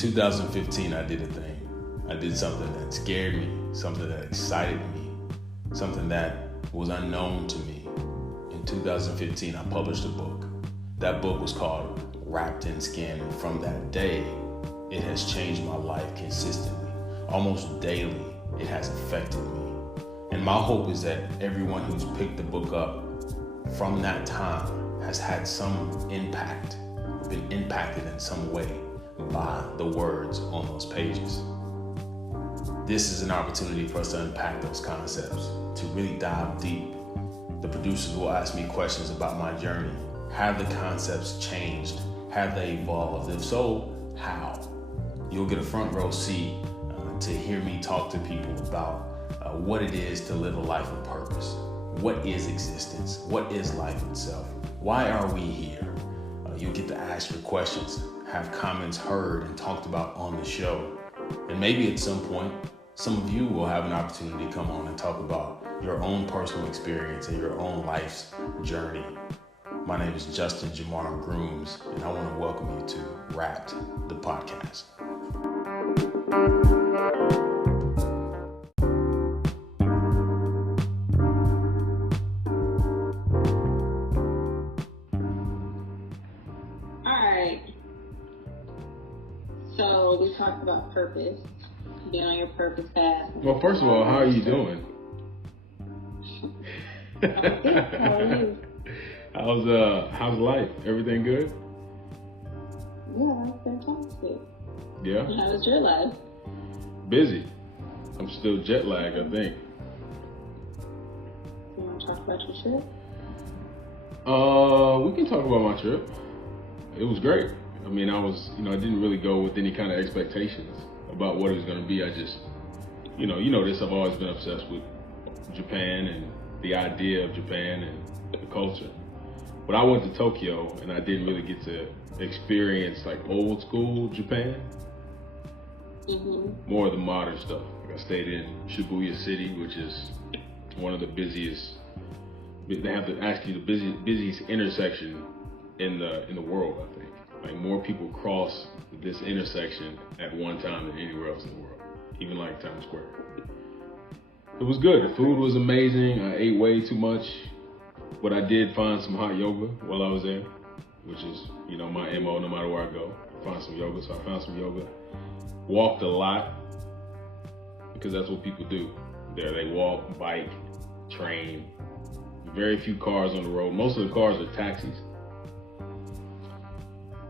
2015, I did a thing. I did something that scared me, something that excited me, something that was unknown to me. In 2015, I published a book. That book was called Wrapped in Skin. And from that day, it has changed my life consistently. Almost daily, it has affected me. And my hope is that everyone who's picked the book up from that time has had some impact, been impacted in some way by the words on those pages. This is an opportunity for us to unpack those concepts, to really dive deep. The producers will ask me questions about my journey. Have the concepts changed? Have they evolved? If so, how? You'll get a front row seat to hear me talk to people about what it is to live a life of purpose. What is existence? What is life itself? Why are we here? You'll get to ask your questions, have comments heard and talked about on the show. And maybe at some point, some of you will have an opportunity to come on and talk about your own personal experience and your own life's journey. My name is Justin Jamar Grooms, and I want to welcome you to Wrapped, the podcast. So we talked about purpose, being on your purpose path. Well, first of all, how are you doing? I'm good. How are you? How's life? Everything good? Yeah, that's fantastic. Yeah? How was your life? Busy. I'm still jet lagged, I think. You want to talk about your trip? We can talk about my trip. It was great. I mean, I didn't really go with any kind of expectations about what it was going to be. I just, you know this, I've always been obsessed with Japan and the idea of Japan and the culture. But I went to Tokyo and I didn't really get to experience like old school Japan. Mm-hmm. More of the modern stuff. Like I stayed in Shibuya City, which is one of the busiest. They have the busiest intersection in the world, I think. Like more people cross this intersection at one time than anywhere else in the world, even like Times Square. It was good. The food was amazing. I ate way too much, but I did find some hot yoga while I was there, which is, my MO no matter where I go. Find some yoga, so I found some yoga. Walked a lot, because that's what people do there. They walk, bike, train. Very few cars on the road. Most of the cars are taxis.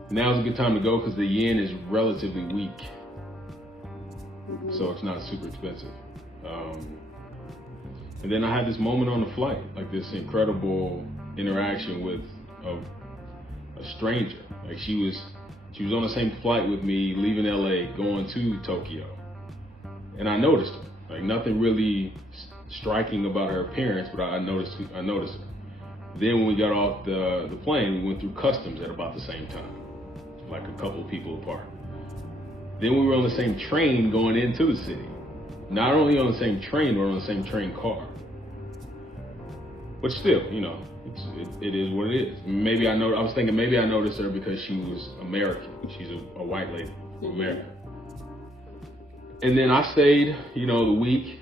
Now is a good time to go because the yen is relatively weak, so it's not super expensive. And then I had this moment on the flight, like this incredible interaction with a stranger. Like she was on the same flight with me, leaving LA, going to Tokyo, and I noticed her. Like nothing really striking about her appearance, but I noticed her. Then when we got off the plane, we went through customs at about the same time, like a couple of people apart. Then we were on the same train going into the city. Not only on the same train, but on the same train car. But still, it is what it is. I was thinking maybe I noticed her because she was American. She's a white lady from America. And then I stayed, the week,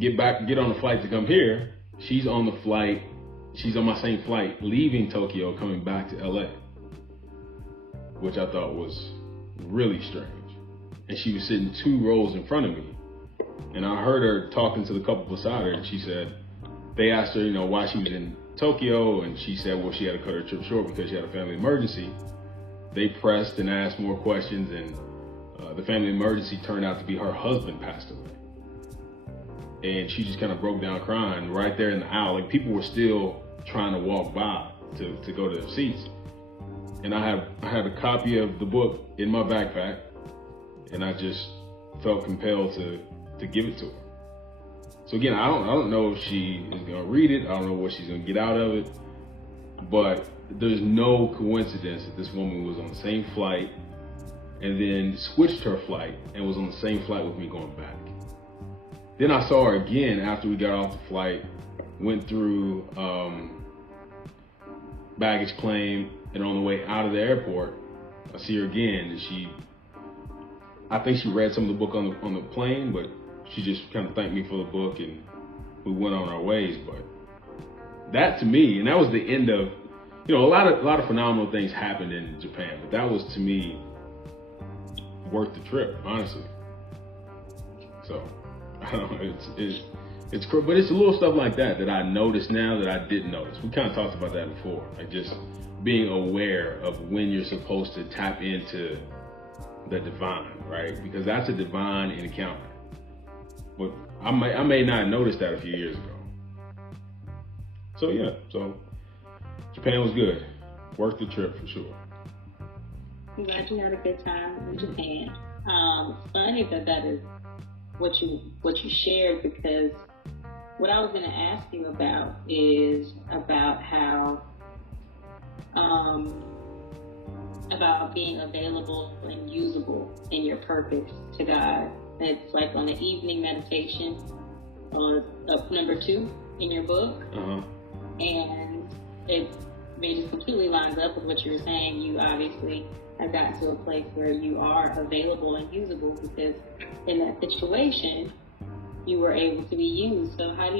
get on the flight to come here. She's on my same flight, leaving Tokyo, coming back to LA. Which I thought was really strange. And she was sitting 2 rows in front of me. And I heard her talking to the couple beside her, and she said, they asked her, why she was in Tokyo, and she said, well, she had to cut her trip short because she had a family emergency. They pressed and asked more questions, and the family emergency turned out to be her husband passed away. And she just kind of broke down crying right there in the aisle. Like people were still trying to walk by to go to their seats. And I had a copy of the book in my backpack, and I just felt compelled to give it to her. So again, I don't know if she is gonna read it. I don't know what she's gonna get out of it. But there's no coincidence that this woman was on the same flight and then switched her flight and was on the same flight with me going back. Then I saw her again after we got off the flight, went through baggage claim, and on the way out of the airport, I see her again, and she I think she read some of the book on the plane, but she just kind of thanked me for the book, and we went on our ways. But that to me, and that was the end of, a lot of phenomenal things happened in Japan, but that was to me worth the trip, honestly. So I don't know, it's cool, but it's a little stuff like that I notice now that I didn't notice. We kind of talked about that before, like just being aware of when you're supposed to tap into the divine, right? Because that's a divine encounter. But I may not have noticed that a few years ago. So yeah, Japan was good. Worth the trip for sure. I'm glad you had a good time in Japan. It's funny that is what you shared, because what I was going to ask you about is about how about being available and usable in your purpose to God. It's like on the evening meditation on number 2 in your book. Uh-huh. And it just completely lines up with what you were saying. You obviously have gotten to a place where you are available and usable, because in that situation you were able to be used. So how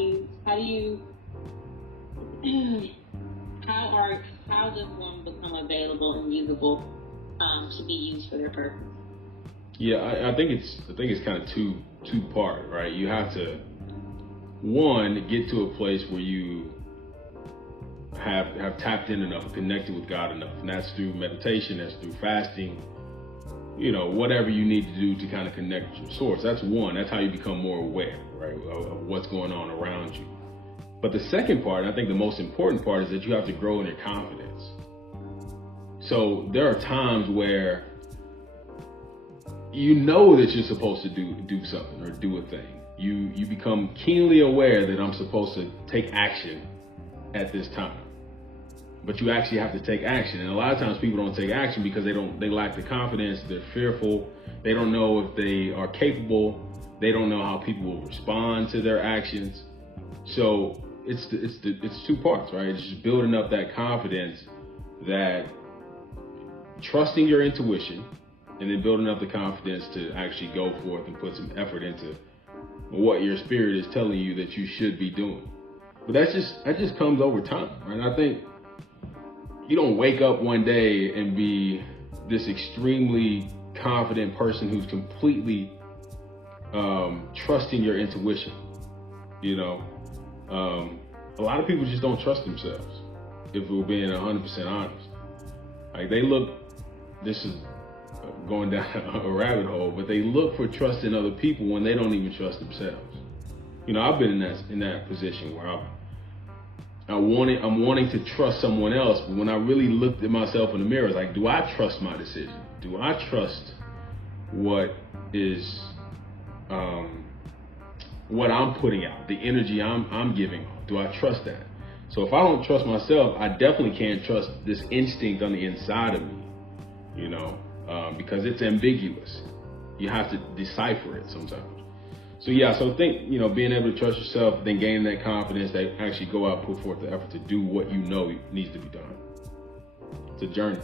does one become available and usable to be used for their purpose? Yeah, I think it's kind of two part, right? You have to, one, get to a place where you have tapped in enough, connected with God enough, and that's through meditation, that's through fasting, whatever you need to do to kind of connect with your source. That's one. That's how you become more aware, right, of what's going on around you. But the second part, and I think the most important part, is that you have to grow in your confidence. So there are times where you know that you're supposed to do something or do a thing. You become keenly aware that I'm supposed to take action at this time. But you actually have to take action. And a lot of times people don't take action because they lack the confidence, they're fearful, they don't know if they are capable, they don't know how people will respond to their actions. So it's two parts, right? It's just building up that confidence, that trusting your intuition, and then building up the confidence to actually go forth and put some effort into what your spirit is telling you that you should be doing. But that just comes over time, right? I think you don't wake up one day and be this extremely confident person who's completely trusting your intuition. A lot of people just don't trust themselves, if we're being 100% honest. Like this is going down a rabbit hole, but they look for trust in other people when they don't even trust themselves. I've been in that position where I'm wanting to trust someone else, but when I really looked at myself in the mirror, it's like, do I trust my decision? Do I trust what is what I'm putting out, the energy I'm giving off? Do I trust that? So if I don't trust myself, I definitely can't trust this instinct on the inside of me, because it's ambiguous. You have to decipher it sometimes. So I think, being able to trust yourself, then gaining that confidence, that actually go out and put forth the effort to do what needs to be done. It's a journey.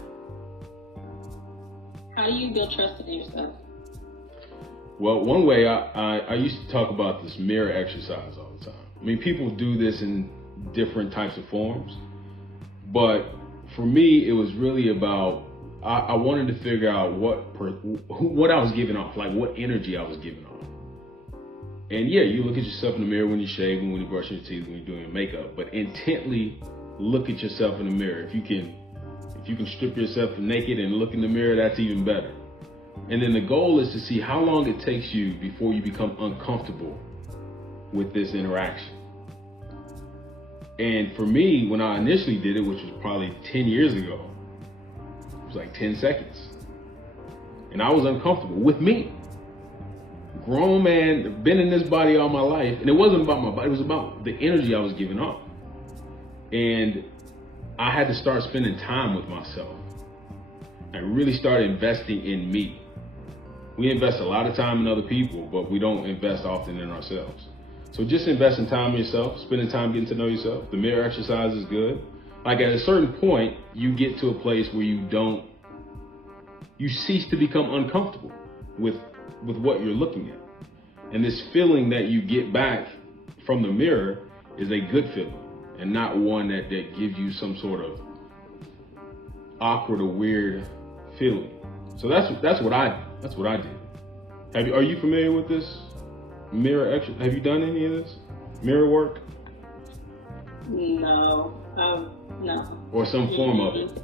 How do you build trust in yourself? Well, one way I used to talk about this mirror exercise all the time. I mean, people do this in different types of forms, but for me, it was really about, I wanted to figure out what I was giving off, like what energy I was giving off. And you look at yourself in the mirror when you're shaving, when you're brushing your teeth, when you're doing your makeup, but intently look at yourself in the mirror. If you can strip yourself naked and look in the mirror, that's even better. And then the goal is to see how long it takes you before you become uncomfortable with this interaction. And for me, when I initially did it, which was probably 10 years ago, it was like 10 seconds. And I was uncomfortable with me. Grown man, been in this body all my life, and it wasn't about my body, it was about the energy I was giving off. And I had to start spending time with myself. I really started investing in me. We invest a lot of time in other people, but we don't invest often in ourselves. So just investing time in yourself, spending time getting to know yourself. The mirror exercise is good. Like at a certain point, you get to a place where you cease to become uncomfortable with with what you're looking at. And this feeling that you get back from the mirror is a good feeling, and not one that gives you some sort of awkward or weird feeling. So that's what I did. Are you familiar with this mirror action? Have you done any of this mirror work? No. No. Or some form of it?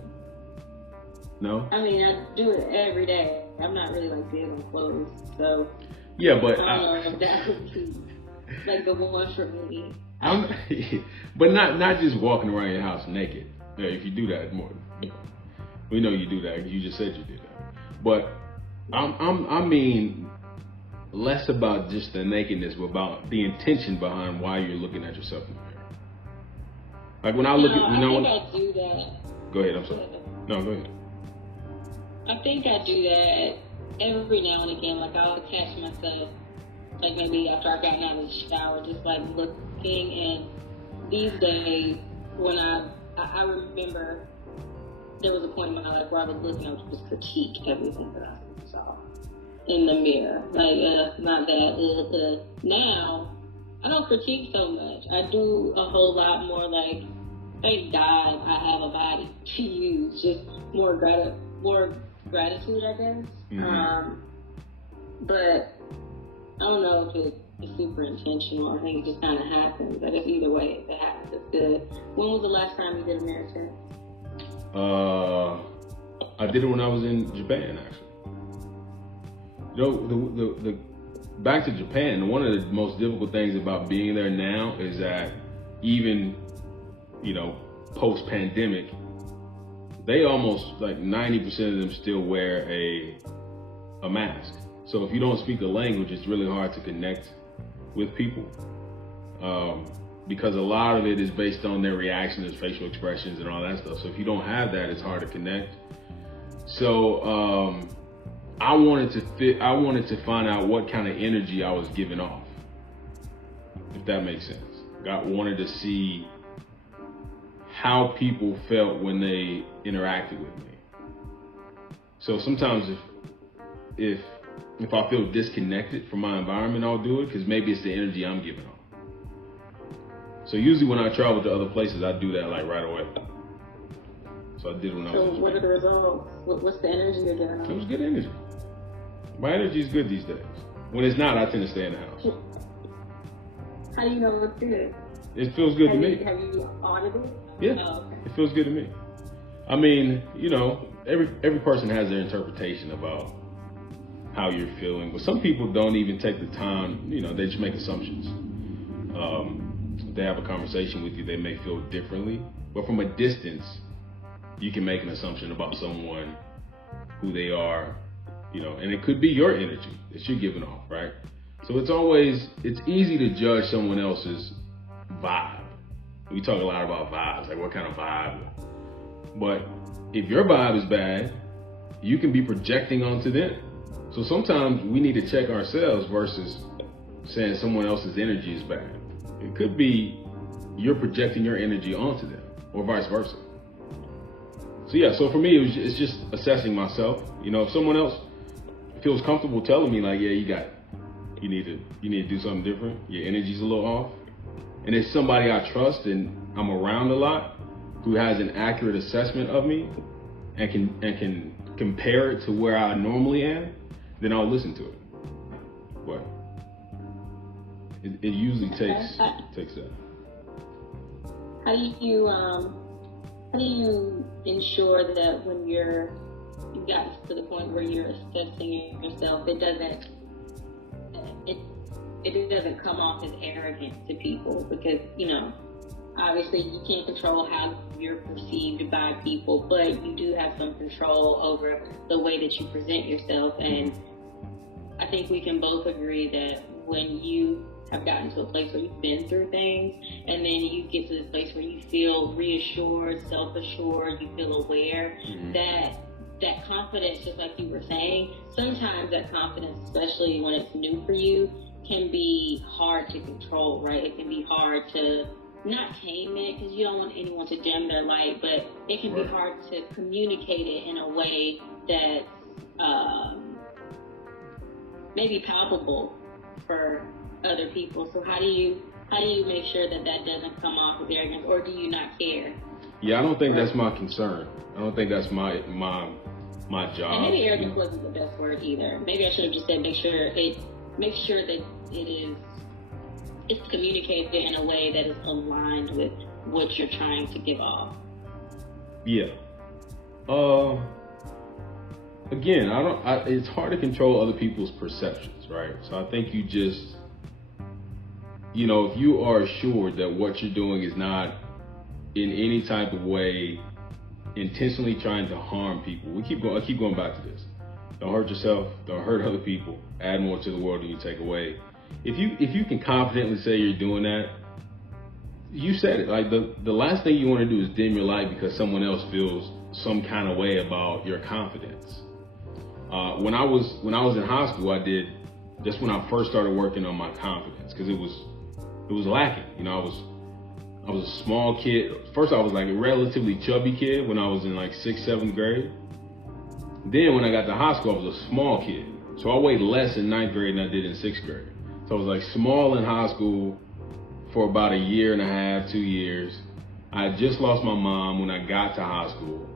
No? I mean, I do it every day. I'm not really like big on clothes, so. Yeah, but I don't know if that would be like the one for me. But not just walking around your house naked. Yeah, if you do that more, we know you do that. You just said you did that. But I mean, less about just the nakedness, but about the intention behind why you're looking at yourself in the mirror. Like when I look at, I do that. Go ahead. I'm sorry. No, go ahead. I think I do that every now and again. Like I'll catch myself, like maybe after I got out of the shower, just like looking. And these days, when I remember there was a point in my life where I was looking, I would just critique everything that I saw in the mirror. Like, not that. Now, I don't critique so much. I do a whole lot more like, thank God I have a body to use. Just more gratitude, I guess. Mm-hmm. But I don't know if it's super intentional. I think it just kind of happens. But if either way, if it happens, it's good. When was the last time you did a mirror test? I did it when I was in Japan, actually. You know, the back to Japan, one of the most difficult things about being there now is that even, you know, post-pandemic, they almost like 90% of them still wear a mask. So if you don't speak the language, it's really hard to connect with people. Because a lot of it is based on their reactions, facial expressions, and all that stuff. So if you don't have that, it's hard to connect. So I wanted to find out what kind of energy I was giving off, if that makes sense. I wanted to see how people felt when they interacted with me. So sometimes if I feel disconnected from my environment, I'll do it because maybe it's the energy I'm giving off. So usually when I travel to other places, I do that like right away. So I did when I was in Japan. So what are the results? What's the energy you're getting? It was good energy. My energy is good these days. When it's not, I tend to stay in the house. How do you know what's good? It feels good to me. Have you audited? Yeah, oh, okay. It feels good to me. I mean, you know, every person has their interpretation about how you're feeling, but some people don't even take the time. You know, they just make assumptions. If they have a conversation with you, they may feel differently, but from a distance, you can make an assumption about someone, who they are, you know, and it could be your energy that you're giving off, right? So it's easy to judge someone else's vibe. We talk a lot about vibes, like what kind of vibe. But if your vibe is bad, you can be projecting onto them. So sometimes we need to check ourselves versus saying someone else's energy is bad. It could be you're projecting your energy onto them, or vice versa. So yeah, so for me, it's just assessing myself. You know, if someone else feels comfortable telling me like, yeah, you need to do something different, your energy's a little off, and it's somebody I trust and I'm around a lot who has an accurate assessment of me and can compare it to where I normally am, then I'll listen to it. But it usually takes that. How do you ensure that when you've gotten to the point where you're assessing yourself, it doesn't come off as arrogant to people? Because, you know, obviously you can't control how you're perceived by people, but you do have some control over the way that you present yourself. And I think we can both agree that when you have gotten to a place where you've been through things, and then you get to this place where you feel reassured, self-assured, you feel aware, mm-hmm. that confidence, just like you were saying, sometimes that confidence, especially when it's new for you, can be hard to control, right? It can be hard to not tame it, because you don't want anyone to dim their light, but it can be hard to communicate it in a way that's maybe palpable for other people. So how do you make sure that doesn't come off as arrogance, or do you not care? Yeah, I don't think that's my concern. I don't think that's my job. And maybe arrogance wasn't the best word either. Maybe I should have just said make sure that it's communicated in a way that is aligned with what you're trying to give off. Yeah. Again, it's hard to control other people's perceptions, right? So I think you just, if you are assured that what you're doing is not in any type of way intentionally trying to harm people. I keep going back to this. Don't hurt yourself, don't hurt other people, add more to the world than you take away. If you can confidently say you're doing that, you said it. Like the last thing you want to do is dim your light because someone else feels some kind of way about your confidence. When I was in high school, that's when I first started working on my confidence, because it was lacking. I was a small kid. First, I was like a relatively chubby kid when I was in like 6th, 7th grade. Then when I got to high school, I was a small kid. So I weighed less in 9th grade than I did in 6th grade. So I was like small in high school for about a year and a half, 2 years. I had just lost my mom when I got to high school.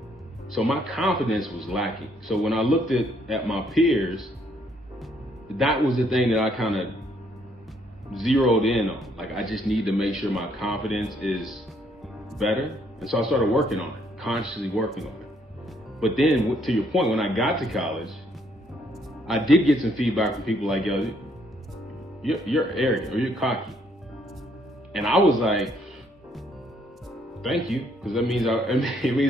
So my confidence was lacking. So when I looked at my peers, that was the thing that I kind of zeroed in on. Like, I just need to make sure my confidence is better. And so I started working on it, consciously working on it. But then, to your point, when I got to college, I did get some feedback from people like, yo, you're arrogant or you're cocky. And I was like, thank you, because it means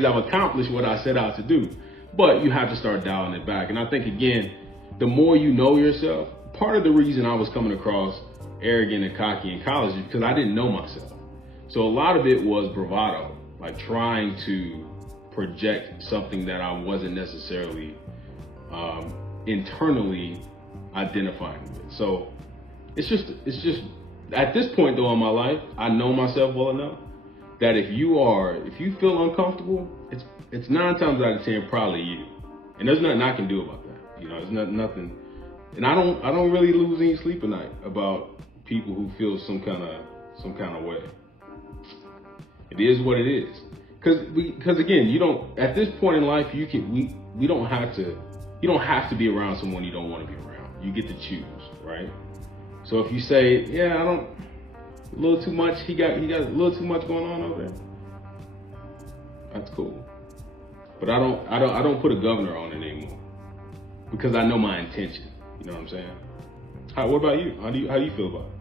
I've accomplished what I set out to do. But you have to start dialing it back. And I think, again, the more you know yourself, part of the reason I was coming across arrogant and cocky in college is because I didn't know myself. So a lot of it was bravado, like trying to project something that I wasn't necessarily internally identifying with. So it's just at this point though in my life, I know myself well enough that if you feel uncomfortable, it's 9 times out of 10 probably you, and there's nothing I can do about that. There's nothing, and I don't really lose any sleep at night about people who feel some kind of way. It is what it is. Because again, at this point in life, you don't have to be around someone you don't want to be around. You get to choose, right? So if you say, yeah, a little too much, he got a little too much going on over there, that's cool. But I don't put a governor on it anymore, because I know my intention. You know what I'm saying? What about you? How do you feel about it?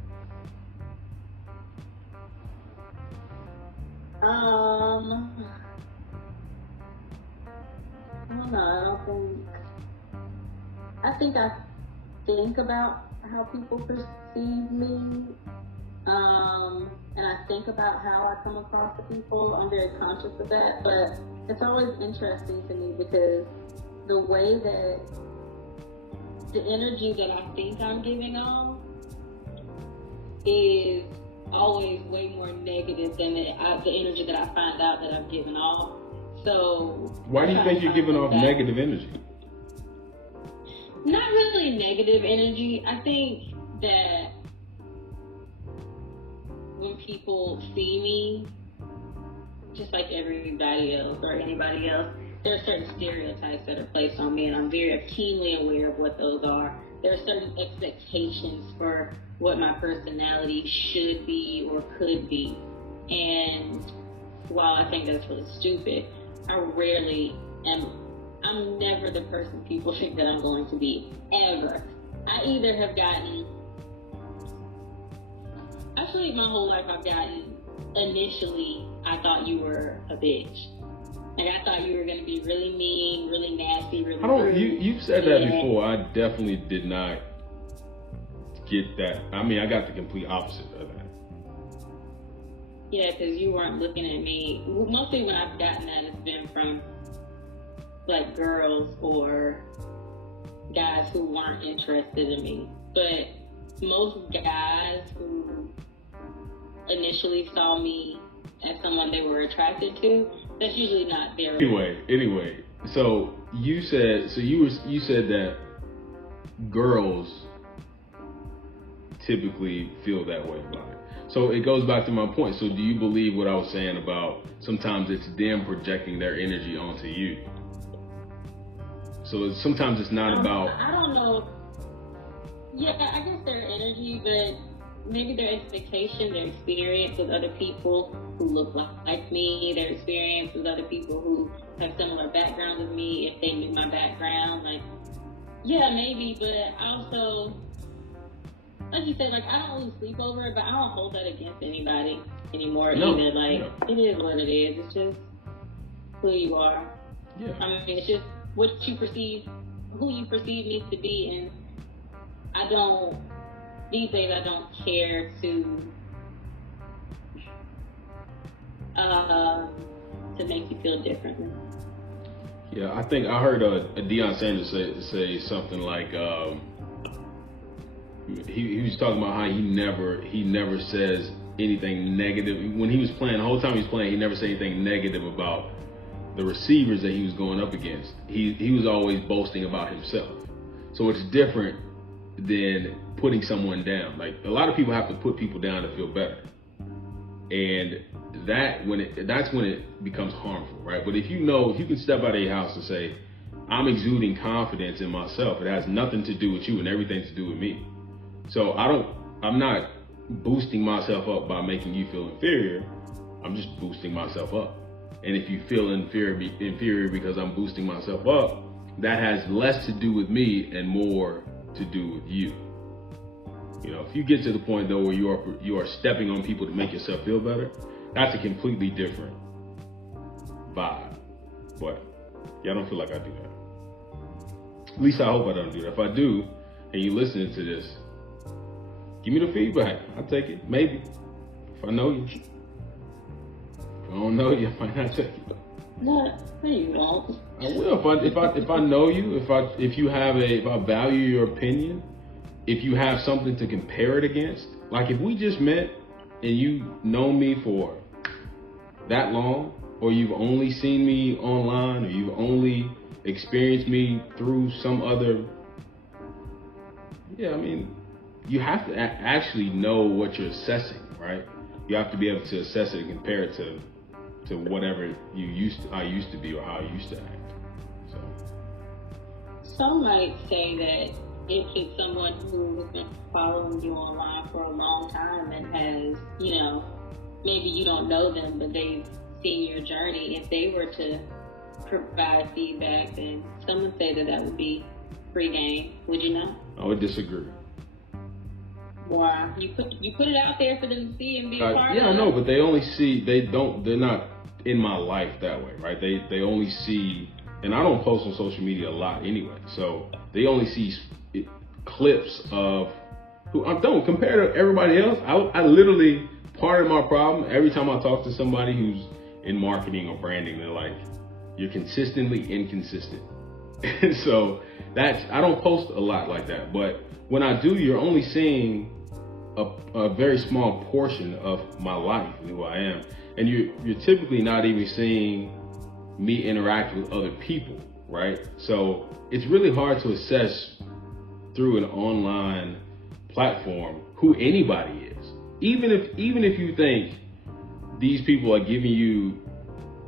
I think about how people perceive me, and I think about how I come across to people. I'm very conscious of that, but it's always interesting to me because the way that the energy that I think I'm giving off is always way more negative than the energy that I find out that I've given off. So why do you think you're giving off negative energy? Not really negative energy. I think that when people see me, just like everybody else or anybody else, there are certain stereotypes that are placed on me, and I'm very keenly aware of what those are. There are certain expectations for what my personality should be or could be. And while I think that's really stupid, I'm never the person people think that I'm going to be, ever. I either have gotten, actually my whole life I've gotten, initially, I thought you were a bitch. Like, I thought you were going to be really mean, really nasty, really rude. You've said that before. I definitely did not get that. I mean, I got the complete opposite of that. Yeah, because you weren't looking at me. Mostly when I've gotten that, it's been from like girls or guys who weren't interested in me. But most guys who initially saw me as someone they were attracted to, that's usually not their. Anyway. So you said that girls typically feel that way about it. So it goes back to my point. So do you believe what I was saying about sometimes it's them projecting their energy onto you? So sometimes it's not about... I don't know. Yeah, I guess their energy, but maybe their expectation, their experience with other people who look like me, their experience with other people who have similar backgrounds as me, if they knew my background, like, yeah, maybe, but also, like you said, like, I don't really sleep over it, but I don't hold that against anybody anymore either. Like, it is what it is. It's just who you are. Yeah. I mean, it's just what you perceive, who you perceive me to be, and these days I don't care to make you feel differently. Yeah, I think I heard a Deion Sanders say something like he was talking about how he never says anything negative. When he was playing, the whole time he was playing, he never said anything negative about the receivers that he was going up against. He was always boasting about himself. So it's different than putting someone down. Like, a lot of people have to put people down to feel better. And that's when it becomes harmful, right? But if you can step out of your house and say, I'm exuding confidence in myself, it has nothing to do with you and everything to do with me. So I'm not boosting myself up by making you feel inferior. I'm just boosting myself up. And if you feel inferior because I'm boosting myself up, that has less to do with me and more to do with you. You know, if you get to the point though where you are stepping on people to make yourself feel better, that's a completely different vibe. But yeah, I don't feel like I do that. At least I hope I don't do that. If I do, and you're listening to this, give me the feedback. I'll take it. Maybe. If I know you. If I don't know you, I might not take it. No, you won't. I will. If I know you, if I value your opinion, if you have something to compare it against, like if we just met and you know me for that long, or you've only seen me online, or you've only experienced me through some other, I mean, you have to actually know what you're assessing, right? You have to be able to assess it and compare it to whatever I used to be or how I used to act. So some might say that if it's someone who has been following you online for a long time and has, maybe you don't know them, but they've seen your journey, if they were to provide feedback, then some would say that would be free game. Would you not? I would disagree. Why? You put it out there for them to see and be a part of. Yeah, I know, but they're not in my life that way, right? They only see, and I don't post on social media a lot anyway, so they only see clips of who I don't compare to everybody else. I literally, part of my problem, every time I talk to somebody who's in marketing or branding, they're like, you're consistently inconsistent. And so I don't post a lot like that, but when I do, you're only seeing a very small portion of my life and who I am. And you're typically not even seeing me interact with other people, right? So it's really hard to assess through an online platform who anybody is. Even if you think these people are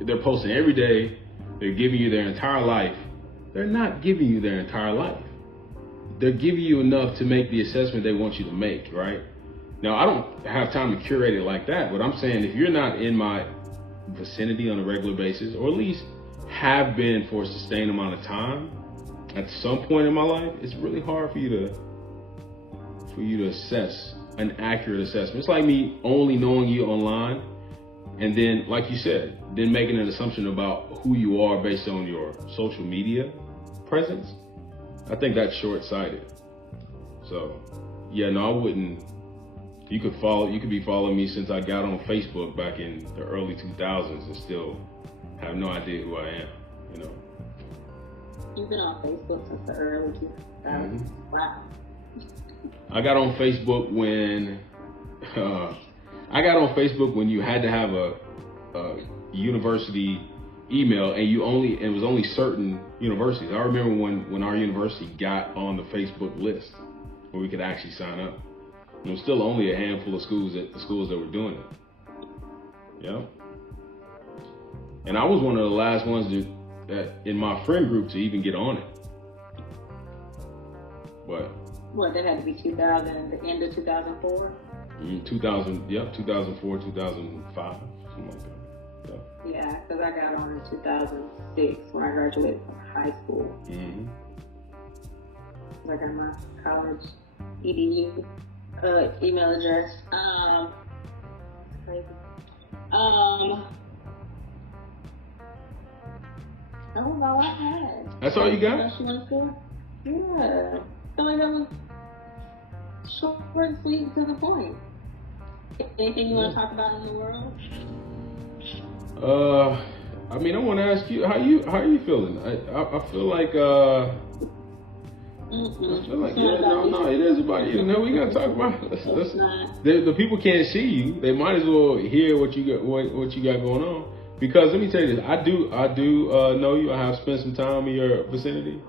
they're posting every day, they're giving you their entire life, they're not giving you their entire life. They're giving you enough to make the assessment they want you to make, right? Now, I don't have time to curate it like that, but I'm saying if you're not in my vicinity on a regular basis, or at least have been for a sustained amount of time, at some point in my life, it's really hard for you to assess an accurate assessment. It's like me only knowing you online, and then, like you said, then making an assumption about who you are based on your social media presence. I think that's short-sighted. So, yeah, no, I wouldn't. You could be following me since I got on Facebook back in the early 2000s and still have no idea who I am, You've been on Facebook since the early 2000s. Mm-hmm. Wow. I got on Facebook when you had to have a university email, and it was only certain universities. I remember when our university got on the Facebook list where we could actually sign up. There was still only a handful of schools that were doing it. Yeah. And I was one of the last ones that in my friend group to even get on it. But what, that had to be 2000, the end of 2004? 2000, 2004, 2005, something like that. Yeah, because I got on in 2006 when I graduated from high school. Mm-hmm. I got my college edu email address. Crazy. That was all I had. That's all you got? Yeah. So like that was short and sweet to the point. Anything you want to talk about in the world? I mean, I want to ask you how are you feeling? I feel like I feel like no, it is about you. No, we gotta talk about it. The people can't see you. They might as well hear what you got going on. Because let me tell you this, I do know you. I have spent some time in your vicinity,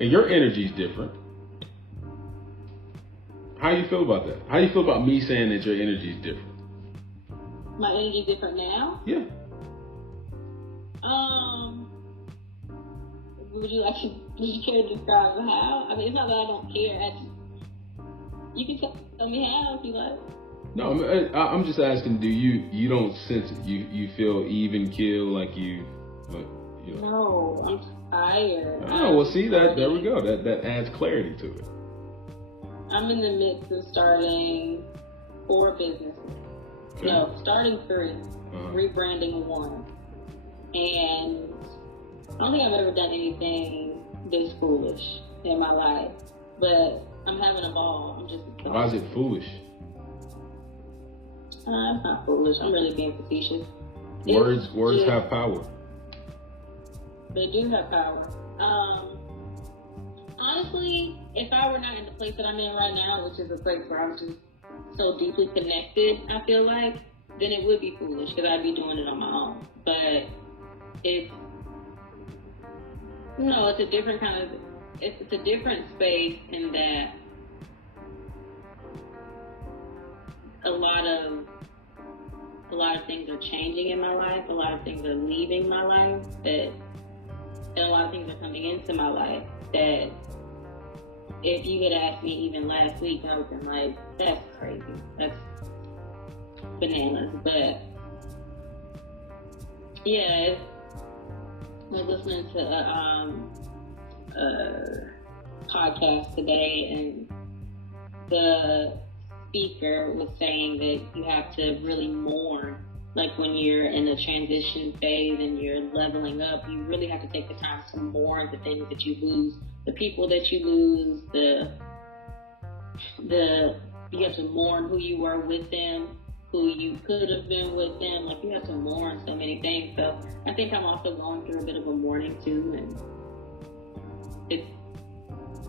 and your energy is different. How do you feel about that? How do you feel about me saying that your energy is different? My energy is different now? Yeah. Would you care to describe how? I mean, it's not that I don't care. You can tell me how if you like. No, I'm just asking. Do you don't sense it? You feel even keel, like you know? No, I'm tired. Oh, well, see that. There we go. That adds clarity to it. I'm in the midst of starting 4 businesses. Okay. No, starting 3, rebranding 1, and I don't think I've ever done anything this foolish in my life. But I'm having a ball. I'm just. Why is it foolish? It's not foolish. I'm really being facetious. Words have power. They do have power. Honestly, if I were not in the place that I'm in right now, which is a place where I'm just so deeply connected, I feel like, then it would be foolish because I'd be doing it on my own. But it's a different kind of, it's a different space in that a lot of things are changing in my life. A lot of things are leaving my life, and a lot of things are coming into my life that if you had asked me even last week, I would have been like, that's crazy. That's bananas. But yeah, I was listening to a podcast today, and the speaker was saying that you have to really mourn, like when you're in a transition phase and you're leveling up, you really have to take the time to mourn the things that you lose, the people that you lose, you have to mourn who you were with them, who you could have been with them. Like, you have to mourn so many things. So I think I'm also going through a bit of a mourning too, and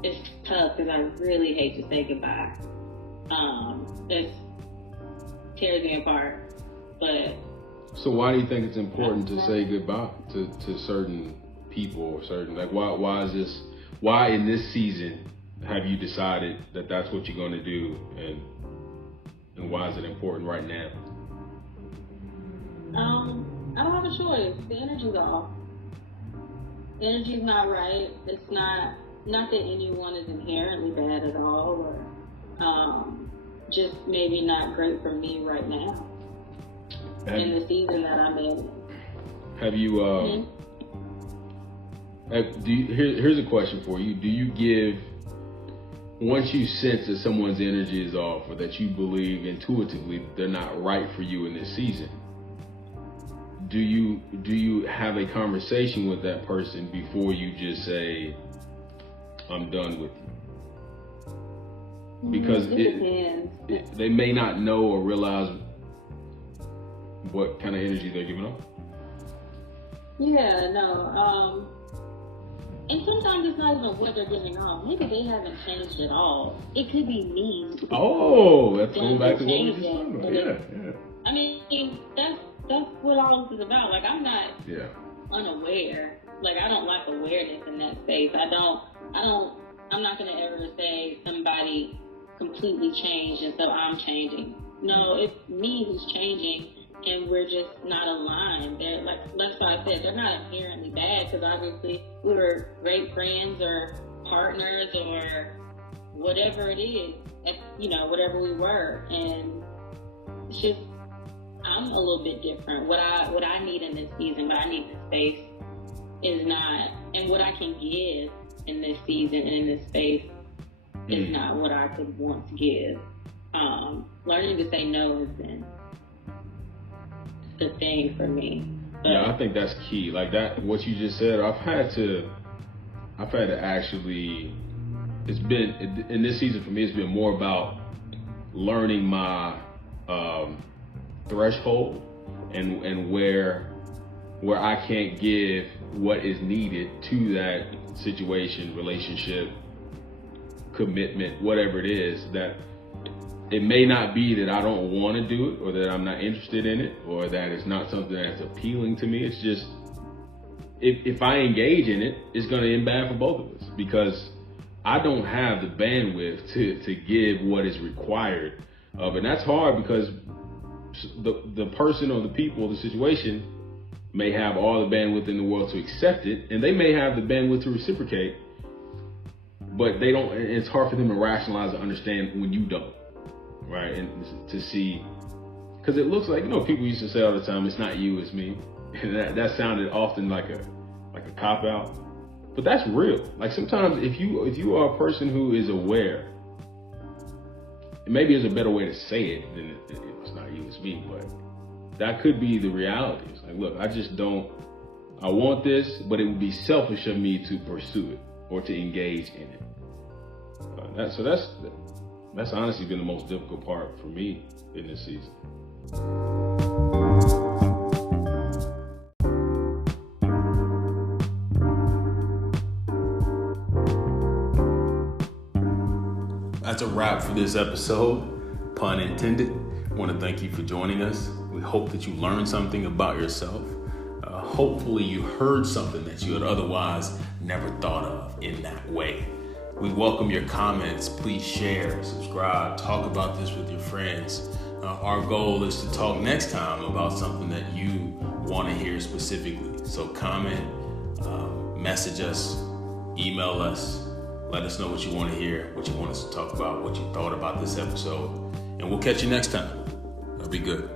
it's tough because I really hate to say goodbye. It tears me apart. But so why do you think it's important to say goodbye to certain people or certain, like, why in this season have you decided that that's what you're going to do, and why is it important right now? I don't have a choice. The energy's off. The energy's not right. It's not that anyone is inherently bad at all, or just maybe not great for me right now in the season that I'm in. Have you? Here's a question for you. Do you give, once you sense that someone's energy is off, or that you believe intuitively they're not right for you in this season, do you have a conversation with that person before you just say, I'm done with you? Because they may not know or realize what kind of energy they're giving off. Yeah, no. And sometimes it's not even what they're giving off. Maybe they haven't changed at all. It could be me. Oh, that's going back to what we just talked about. Yeah. I mean, that's what all this is about. Like, I'm not unaware. Like, I don't like awareness in that space. I'm not gonna ever say somebody completely changed and so I'm changing. No, it's me who's changing, and we're just not aligned. They're like, that's why I said they're not inherently bad, because obviously we were great friends or partners or whatever it is, whatever we were, and it's just I'm a little bit different. What I need in this season, what I need in this space is not, and what I can give in this season and in this space is not what I could want to give. Learning to say no has been the thing for me. But yeah, I think that's key. Like that, what you just said, I've had to actually, it's been, in this season for me, it's been more about learning my threshold and where I can't give what is needed to that situation, relationship, commitment, whatever it is. That it may not be that I don't want to do it, or that I'm not interested in it, or that it's not something that's appealing to me. It's just, if I engage in it, it's going to end bad for both of us, because I don't have the bandwidth to give what is required of it. And that's hard, because the person or the people, the situation may have all the bandwidth in the world to accept it, and they may have the bandwidth to reciprocate, but they don't. It's hard for them to rationalize and understand when you don't, right? And to see, because it looks like, people used to say all the time, it's not you, it's me, and that sounded often like a cop out, but that's real. Like sometimes if you are a person who is aware, maybe there's a better way to say it than it's not you, it's me, but that could be the reality. It's like, look, I want this, but it would be selfish of me to pursue it or to engage in it. That's honestly been the most difficult part for me in this season. That's a wrap for this episode, pun intended. I want to thank you for joining us. We hope that you learned something about yourself. Hopefully you heard something that you had otherwise never thought of in that way. We welcome your comments. Please share, subscribe, talk about this with your friends. Our goal is to talk next time about something that you want to hear specifically. So comment, message us, email us, let us know what you want to hear, what you want us to talk about, what you thought about this episode, and we'll catch you next time. That'll be good.